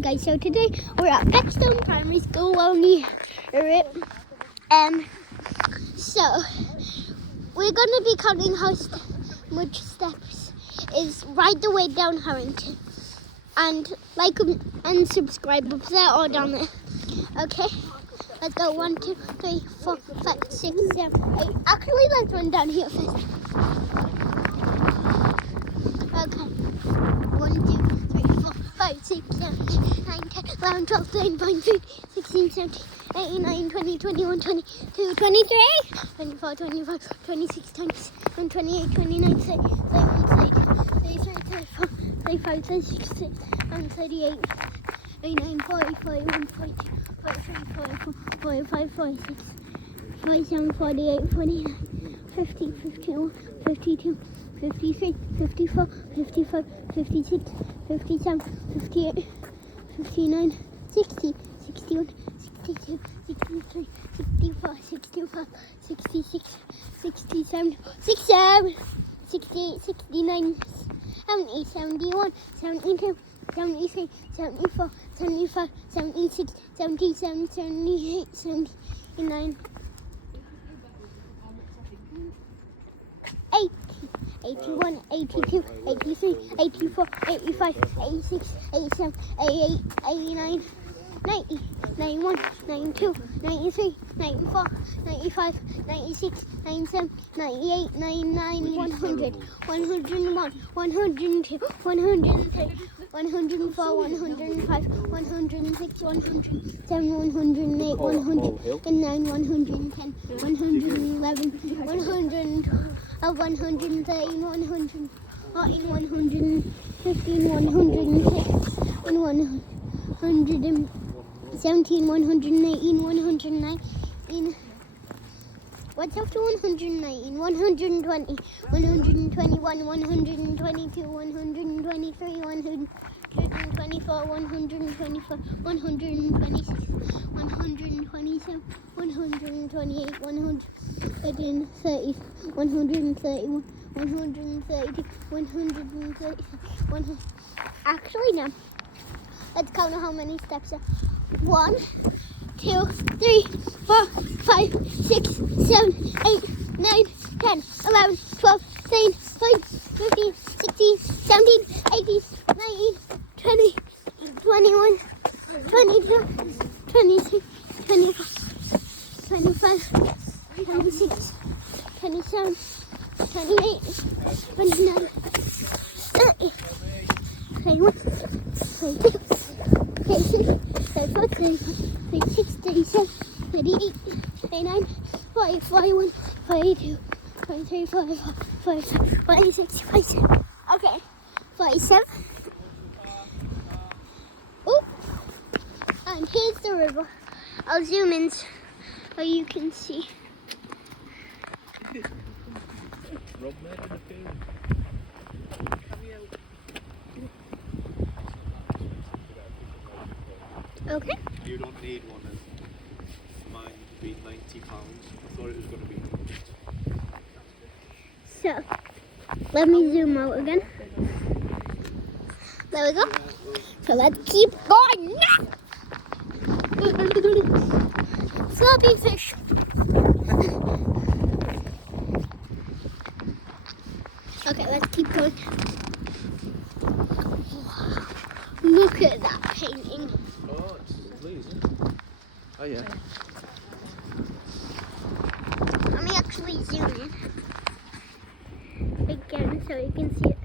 Hi guys, so today we're at Beckstone Primary School only. So we're gonna be counting how much steps is right the way down Harrington. And like and subscribe up there or down there. Okay? Let's go 1, 2, 3, 4, 5, 6, 7, 8. Actually let's run down here first. Okay. 1, 2, 3, 4, 5, 6, 7, 8, 9, 10, 11, 12, 13, 14, 15, 16, 17, 18, 19, 20, 21, 22, 23, 24, 25, 26, 27, 28, 29, 30, 31, 34, 35, 36, 38, 39, 40, 41, 42, 43, 44, 45, 46, 47, 48, 49, 50, 51, 52, 53, 54, 55, 56, 57, 58, 59, 60, 61, 62, 63, 64, 65, 66, 67, 67, 68, 69, 70, 71, 72, 73, 74, 75, 76, 77, 78, 79, 80, 81, 82, 83, 84, 85, 86, 87, 88, 89, 90, 91, 92, 93, 94, 95, 96, 97, 98, 99, 100, 101, 102, 103, 104, 105, 106, 107, 108, 109, 110, 111, 112, 113, 114, 115, 116, 117, 118, 119. What's after 119? 120, 121, 122, 123, 124, 125, 126, 127, 128, 130, 131, 132, 133, Actually, no. Let's count how many steps are. 1, 2, 3, 4, 5, 6, 7, 8, 9, 10, 11, 12, 13, 14, 15, 16, 17, 18, 19, 20, 21, 22, 23, 24, 25, 26, 27, 28, 29, 30, 31, 32, 33, 34, 35, 36, 37, 38, 39, 40, 41, 42, 43, 44, 45, 46, 47. Okay, 47. Oh, and here's the river. I'll zoom in so you can see. Okay. You don't need one of mine to be £90. I thought it was going to be. So, let me zoom out again. There we go. So let's keep going. Floppy fish. Okay, let's keep going. Wow. Look at that painting. Oh, it's lovely, isn't it? Oh, yeah. Let me actually zoom in again so you can see it.